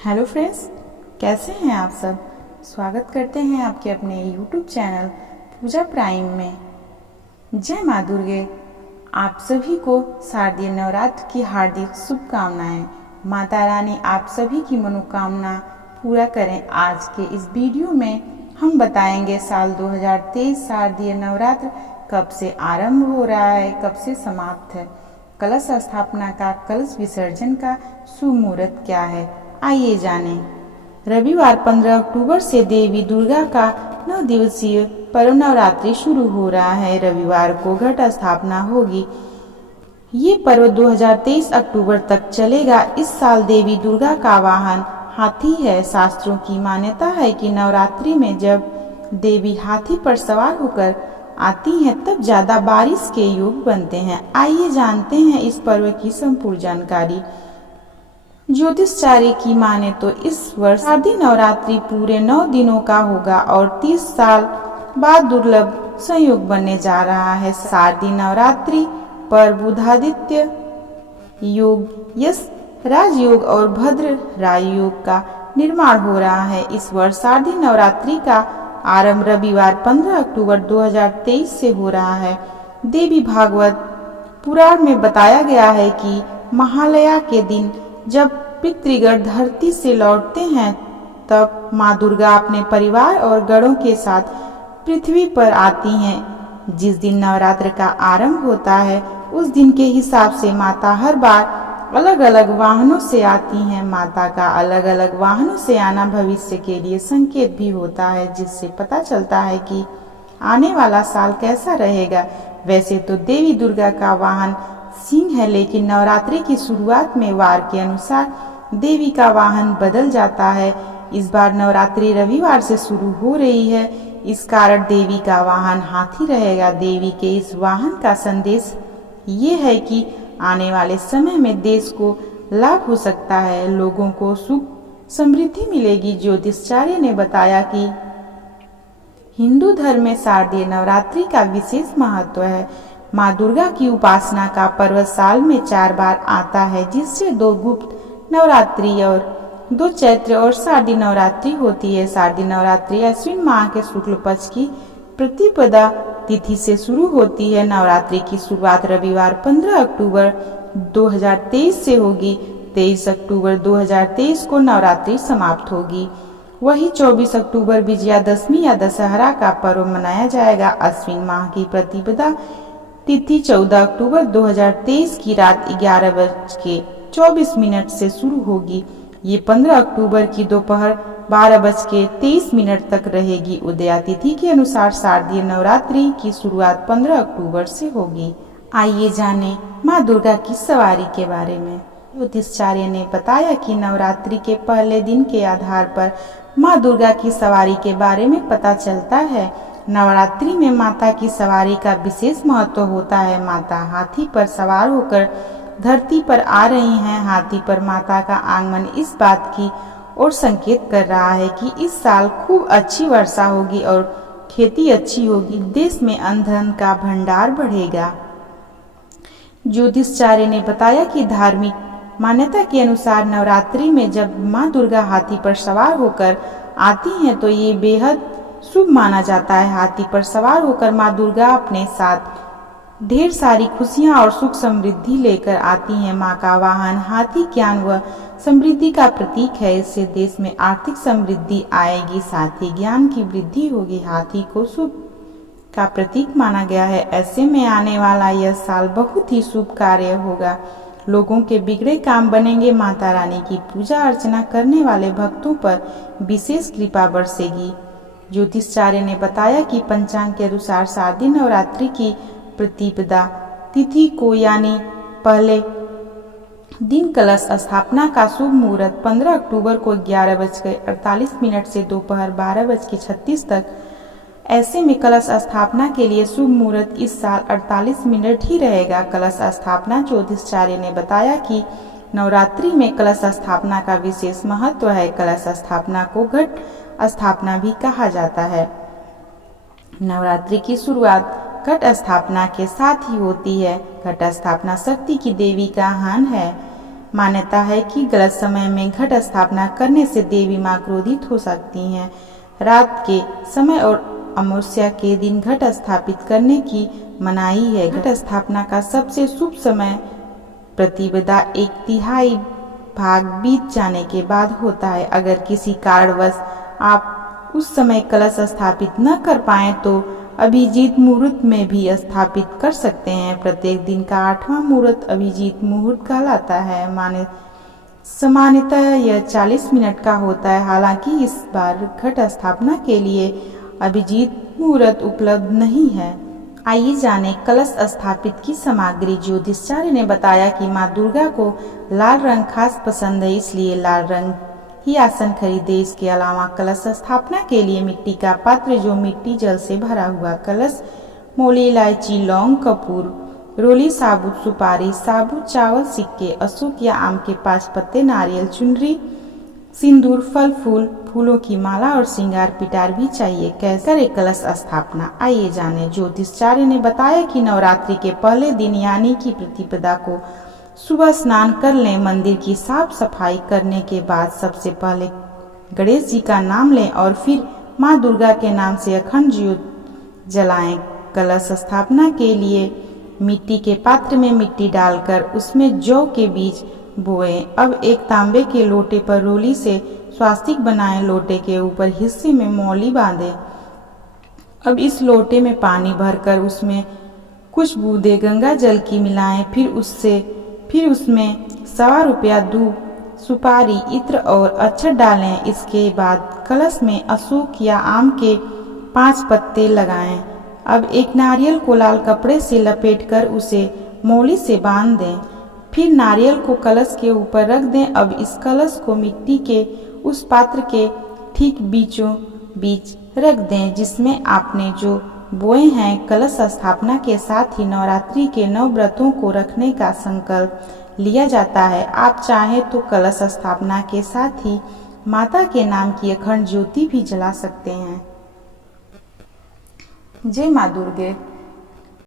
Hello friends, कैसे हैं आप सब। स्वागत करते हैं आपके अपने यूट्यूब चैनल पूजा प्राइम में। जय माँ दुर्गे। आप सभी को शारदीय नवरात्र की हार्दिक शुभकामनाएं। माता रानी आप सभी की मनोकामना पूरा करें। आज के इस वीडियो में हम बताएंगे साल 2023 शारदीय नवरात्र कब से आरंभ हो रहा है, कब से समाप्त है, कलश स्थापना का, कलश विसर्जन का शुभ मुहूर्त क्या है, आइए जानें। रविवार 15 अक्टूबर से देवी दुर्गा का 9 दिवसीय पर्व नवरात्रि शुरू हो रहा है। रविवार को घट स्थापना होगी। ये पर्व 2023 अक्टूबर तक चलेगा। इस साल देवी दुर्गा का वाहन हाथी है। शास्त्रों की मान्यता है कि नवरात्रि में जब देवी हाथी पर सवार होकर आती हैं तब ज्यादा बारिश के योग बनते हैं। आइए जानते हैं इस पर्व की संपूर्ण जानकारी। ज्योतिषाचार्य की माने तो इस वर्ष शारदीय नवरात्रि पूरे 9 दिनों का होगा और 30 साल बाद दुर्लभ संयोग बनने जा रहा है। शारदीय नवरात्रि पर बुधादित्य योग, यश राजयोग और भद्र राजयोग का निर्माण हो रहा है। इस वर्ष शारदीय नवरात्रि का आरंभ रविवार 15 अक्टूबर 2023 से हो रहा है। देवी भागवत पुराण में बताया गया है कि महालया के दिन जब पितृगण धरती से लौटते हैं तब माँ दुर्गा अपने परिवार और गणों के साथ पृथ्वी पर आती हैं। जिस दिन नवरात्र का आरंभ होता है उस दिन के हिसाब से माता हर बार अलग अलग वाहनों से आती हैं। माता का अलग अलग वाहनों से आना भविष्य के लिए संकेत भी होता है, जिससे पता चलता है कि आने वाला साल कैसा रहेगा। वैसे तो देवी दुर्गा का वाहन सिंह है, लेकिन नवरात्रि की शुरुआत में वार के अनुसार देवी का वाहन बदल जाता है। इस बार नवरात्रि रविवार से शुरू हो रही है, इस कारण देवी का वाहन हाथी रहेगा। देवी के इस वाहन का संदेश ये है कि आने वाले समय में देश को लाभ हो सकता है, लोगों को सुख समृद्धि मिलेगी। ज्योतिषाचार्य ने बताया कि हिंदू धर्म में शारदीय नवरात्रि का विशेष महत्व है। माँ दुर्गा की उपासना का पर्व साल में 4 बार आता है, जिससे 2 गुप्त नवरात्रि और 2 चैत्र और शारदीय नवरात्रि होती है। शारदीय नवरात्रि अश्विन माह के शुक्ल पक्ष की प्रतिपदा तिथि से शुरू होती है। नवरात्रि की शुरुआत रविवार 15 अक्टूबर 2023 से होगी। 23 अक्टूबर 2023 को नवरात्रि समाप्त होगी। वही 24 अक्टूबर विजयादशमी या दशहरा का पर्व मनाया जाएगा। अश्विन माह की प्रतिपदा तिथि 14 अक्टूबर 2023 की रात 11:24 से शुरू होगी। ये 15 अक्टूबर की दोपहर 12:23 तक रहेगी। उदया तिथि के अनुसार शारदीय नवरात्रि की शुरुआत 15 अक्टूबर से होगी। आइए जानें माँ दुर्गा की सवारी के बारे में। ज्योतिषाचार्य ने बताया कि नवरात्रि के पहले दिन के आधार पर माँ दुर्गा की सवारी के बारे में पता चलता है। नवरात्रि में माता की सवारी का विशेष महत्व होता है। माता हाथी पर सवार होकर धरती पर आ रही हैं। हाथी पर माता का आगमन इस बात की ओर संकेत कर रहा है कि इस साल खूब अच्छी वर्षा होगी और खेती अच्छी होगी। देश में अन्न धन का भंडार बढ़ेगा। ज्योतिषाचार्य ने बताया कि धार्मिक मान्यता के अनुसार नवरात्रि में जब माँ दुर्गा हाथी पर सवार होकर आती हैं तो ये बेहद शुभ माना जाता है। हाथी पर सवार होकर माँ दुर्गा अपने साथ ढेर सारी खुशियां और सुख समृद्धि लेकर आती हैं। माँ का वाहन हाथी ज्ञान व समृद्धि का प्रतीक है। इससे देश में आर्थिक समृद्धि आएगी, साथ ही ज्ञान की वृद्धि होगी। हाथी को शुभ का प्रतीक माना गया है। ऐसे में आने वाला यह साल बहुत ही शुभ कार्य होगा। लोगों के बिगड़े काम बनेंगे। माता रानी की पूजा अर्चना करने वाले भक्तों पर विशेष कृपा बरसेगी। ज्योतिषाचार्य ने बताया कि पंचांग के अनुसार शारदीय नवरात्रि की प्रतिपदा तिथि को यानी पहले दिन कलश स्थापना का शुभ मुहूर्त 15 अक्टूबर को 11:48 से दोपहर 12:36 तक। ऐसे में कलश स्थापना के लिए शुभ मुहूर्त इस साल 48 मिनट ही रहेगा। कलश स्थापना ज्योतिषाचार्य ने बताया कि नवरात्रि में कलश स्थापना का विशेष महत्व है। कलश स्थापना को घट स्थापना भी कहा जाता है। नवरात्रि की शुरुआत घट स्थापना के साथ ही होती है। घट स्थापना शक्ति की देवी का आह्वान है। मान्यता है कि गलत समय में घट स्थापना करने से देवी मां क्रोधित हो सकती हैं। रात के समय और अमावस्या के दिन घट स्थापित करने की मनाही है। घट स्थापना का सबसे शुभ समय प्रतिपदा 1/3 भाग बीत जाने के बाद होता है। अगर किसी कारणवश आप उस समय कलश स्थापित न कर पाए तो अभिजीत मुहूर्त में भी स्थापित कर सकते हैं। प्रत्येक दिन का 8वां मुहूर्त अभिजीत मुहूर्त कहलाता है। सामान्यतः यह 40 मिनट का होता है। हालांकि इस बार घट स्थापना के लिए अभिजीत मुहूर्त उपलब्ध नहीं है। आइए जाने कलश स्थापित की सामग्री। ज्योतिषाचार्य ने बताया कि मां दुर्गा को लाल रंग खास पसंद है, इसलिए लाल रंग ही आसन खरीदे। इसके अलावा कलश स्थापना के लिए मिट्टी का पात्र, जो मिट्टी जल से भरा हुआ कलश, मोली, इलायची, लौंग, कपूर, रोली, साबुत सुपारी, साबुत चावल, सिक्के, अशोक या आम के 5 पत्ते, नारियल, चुनरी, सिंदूर, फल फूल, फूलों की माला और श्रृंगार पिटार भी चाहिए। कैसे करें कलश स्थापना, आइए जाने। ज्योतिषाचार्य ने बताया कि नवरात्रि के पहले दिन यानी कि प्रतिपदा को सुबह स्नान कर लें। मंदिर की साफ सफाई करने के बाद सबसे पहले गणेश जी का नाम लें और फिर मां दुर्गा के नाम से अखंड ज्योत जलाएं। कलश स्थापना के लिए मिट्टी के पात्र में मिट्टी डालकर उसमें जौ के बीज बोएं। अब एक तांबे के लोटे पर रोली से स्वास्तिक बनाएं। लोटे के ऊपर हिस्से में मौली बांधें। अब इस लोटे में पानी भरकर उसमें कुछ बूंदे गंगा जल की मिलाएं। फिर उसमें 1.25 रुपया दूब, सुपारी, इत्र और अक्षत डालें। इसके बाद कलश में अशोक या आम के 5 पत्ते लगाएं। अब एक नारियल को लाल कपड़े से लपेटकर उसे मौली से बांध दें। फिर नारियल को कलश के ऊपर रख दें। अब इस कलश को मिट्टी के उस पात्र के ठीक बीचों बीच रख दें जिसमें आपने जो बोए हैं। कलश स्थापना के साथ ही नवरात्रि के 9 व्रतों को रखने का संकल्प लिया जाता है। आप चाहें तो कलश स्थापना के साथ ही माता के नाम की अखंड ज्योति भी जला सकते हैं। जय मां दुर्गे।